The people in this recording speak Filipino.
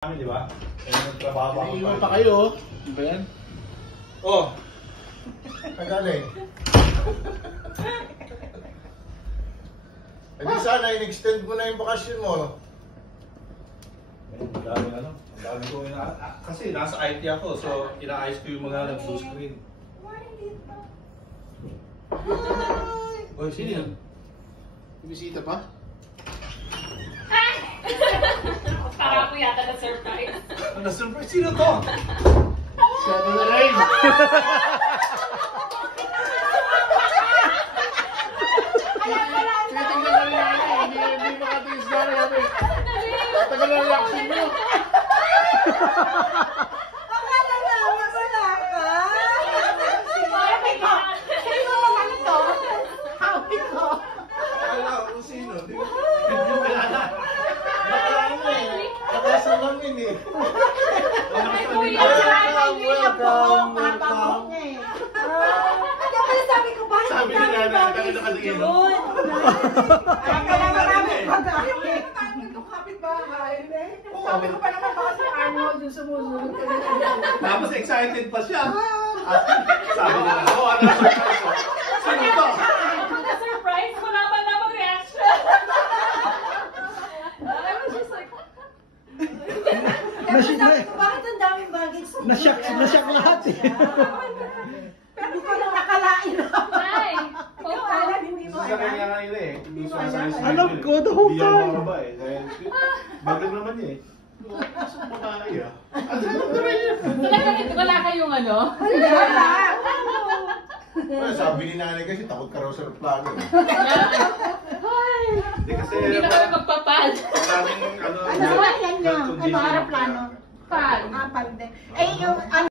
Di ba? Kaya nagtrabaho ako. Iiwan pa kayo, oh. Di ba yan? Oh! Tagaling. Hindi sana, in-extend mo na yung bakasyon mo. Ang dami ano. Ang dami ko kasi nasa IT ako, so inaayos ko yung mga nag-blue screen. Oy, sino yan? Bisita pa? Para ko yata na surprise. Na-surprise, sino to? Sabi na rin! Tinitingnan ka rin namin, hindi makatiis na rin. Tagal na reaction mo. Akala na, masala ka. Sabi ko, sino naman ito? Sabi ko. Wala kung sino. Hindi ko Nakala eh. Nakasalamin eh. Ay, kuya! Welcome, Welcome. Kaya pala sabi ko, bakit Sabi ni Nana, bagay nakatingin, yun? no? Parang kaya marami bagay. Itong kapitbahay. Sabi ko pa naman, baka si Arnold yung sumusunod. Tapos excited pa siya. Sabi niya na, oh, ano surprise ko? Sino to? Na-surprise mo naman namang reaction. I was just like, Kaya sabi ko, bakit ang daming bagay sumusunod? Nasyak lahat eh. Pero hindi ko lang nakalain. Nay! Ikaw alam, hindi mo Sa kanya alam. nga nila eh. Hindi mo alam. Alam ko, the whole Hindi ako time. makaba eh. Dahil bagal naman niya eh. Pasok mo tayo ah. Talagang wala kayong ano? Wala. Well, sabi ni nanay kasi takot ka raw sa plano. Ay! Hindi kasi Hindi na kami magpapad. maraming ano. Ano ba yan nyo? Ano, aeroplano? Pad. Pag din. Eh, yung